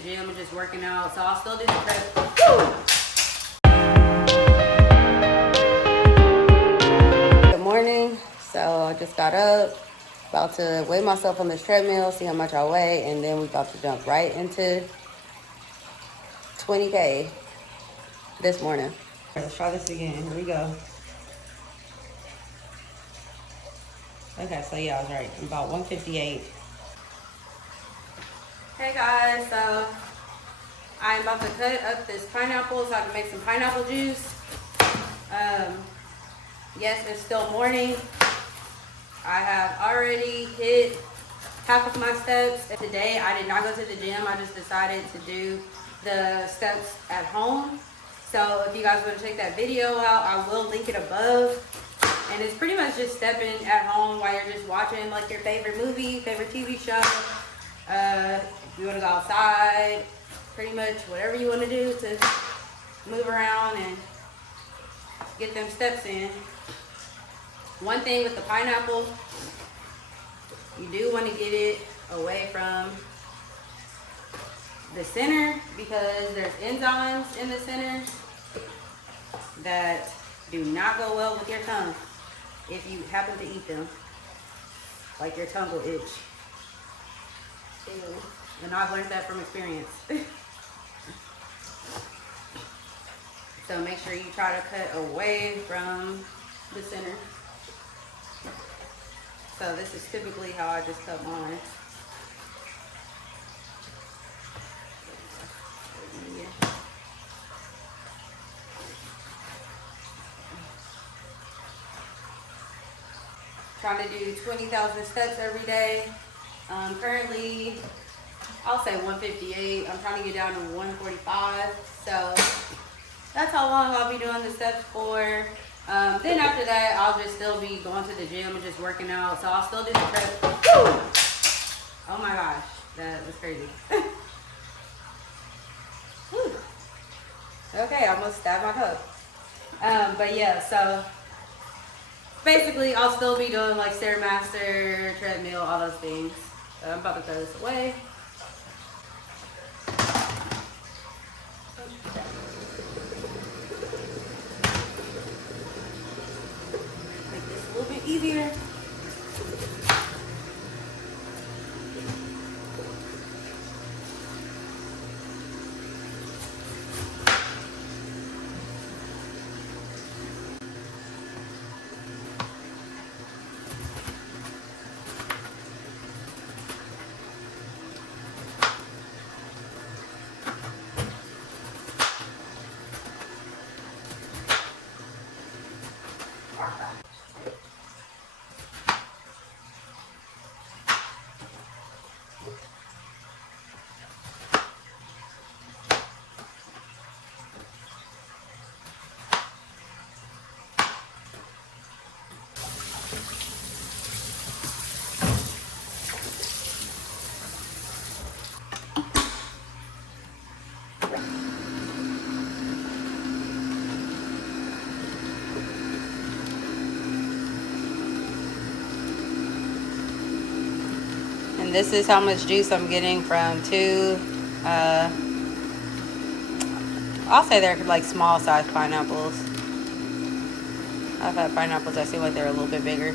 gym and just working out, so I'll still do the prep. Good morning. So I just got up, about to weigh myself on this treadmill, see how much I weigh, and then we about to jump right into 20K this morning. Let's try this again. Here we go. Okay, so yeah, I was right. I'm about 158. Hey guys, so I'm about to cut up this pineapple so I can make some pineapple juice. Yes, it's still morning. I have already hit half of my steps. Today I did not go to the gym. I just decided to do the steps at home. So if you guys want to check that video out, I will link it above. And it's pretty much just stepping at home while you're just watching like your favorite movie, favorite TV show. If you want to go outside, pretty much whatever you want to do to move around and get them steps in. One thing with the pineapple, you do want to get it away from the center because there's enzymes in the center that do not go well with your tongue if you happen to eat them. Like your tongue will itch. Ew. And I've learned that from experience. So make sure you try to cut away from the center. So this is typically how I just cut mine. Trying to do 20,000 steps every day. Currently, I'll say 158. I'm trying to get down to 145. So that's how long I'll be doing the steps for. Then after that, I'll just still be going to the gym and just working out. So I'll still do the prep. Oh my gosh, that was crazy. Okay, I almost stabbed my toe. But yeah, so basically I'll still be doing like Stairmaster, treadmill, all those things. So I'm about to throw this away. Easier. And this is how much juice I'm getting from two, I'll say they're like small size pineapples. I've had pineapples that seem like they're a little bit bigger.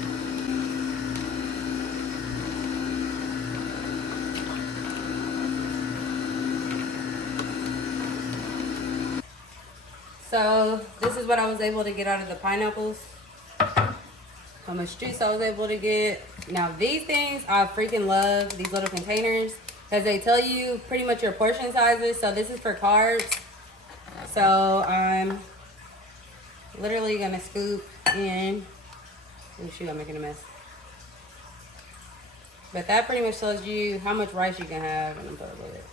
So this is what I was able to get out of the pineapples. How much juice I was able to get. Now these things I freaking love, these little containers, because they tell you pretty much your portion sizes. So this is for carbs. So I'm literally gonna scoop in. Oh shoot, I'm making a mess. But that pretty much tells you how much rice you can have. And I'm gonna put it.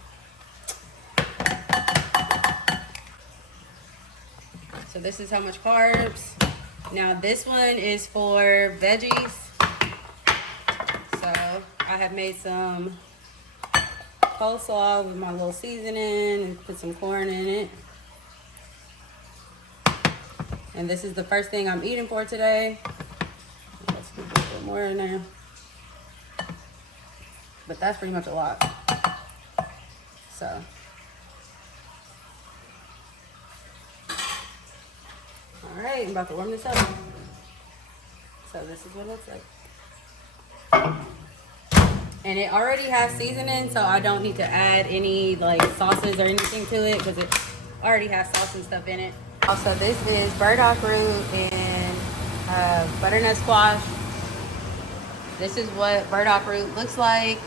So this is how much carbs. Now this one is for veggies. So I have made some coleslaw with my little seasoning and put some corn in it. And this is the first thing I'm eating for today. Let's put a little more in there. But that's pretty much a lot. So right, I'm about to warm this up. So this is what it looks like. And it already has seasoning, so I don't need to add any like sauces or anything to it because it already has sauce and stuff in it. Also, this is burdock root and butternut squash. This is what burdock root looks like.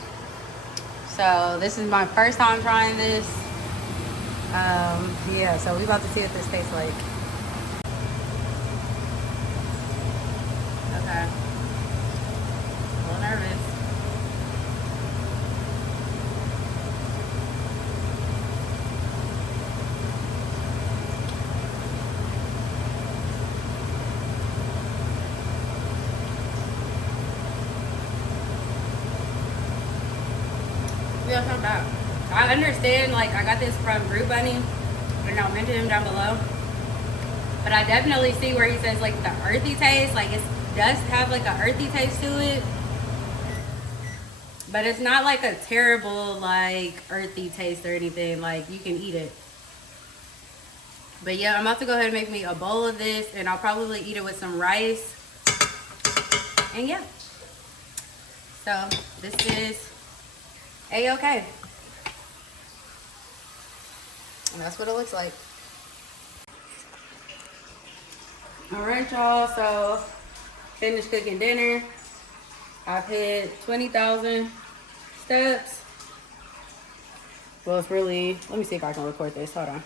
So this is my first time trying this. Yeah, so we about to see what this tastes like. Okay. A little nervous. Yeah, it's not bad. I understand, like, I got this from Brew Bunny, and I'll mention him down below. But I definitely see where he says, like, the earthy taste. Like, it does have, like, an earthy taste to it. But it's not, like, a terrible, like, earthy taste or anything. Like, you can eat it. But, yeah, I'm about to go ahead and make me a bowl of this. And I'll probably eat it with some rice. And, yeah. So, this is A-okay. And that's what it looks like. Alright, y'all, so finished cooking dinner. I've hit 20,000 steps. Well, it's really, let me see if I can record this. Hold on.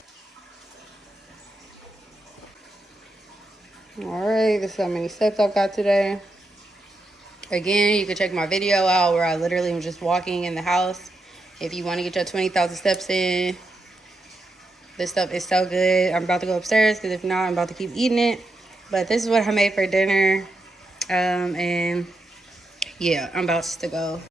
Alright, this is how many steps I've got today. Again, you can check my video out where I literally was just walking in the house. If you want to get your 20,000 steps in, this stuff is so good. I'm about to go upstairs because if not, I'm about to keep eating it. But this is what I made for dinner. And yeah, I'm about to go.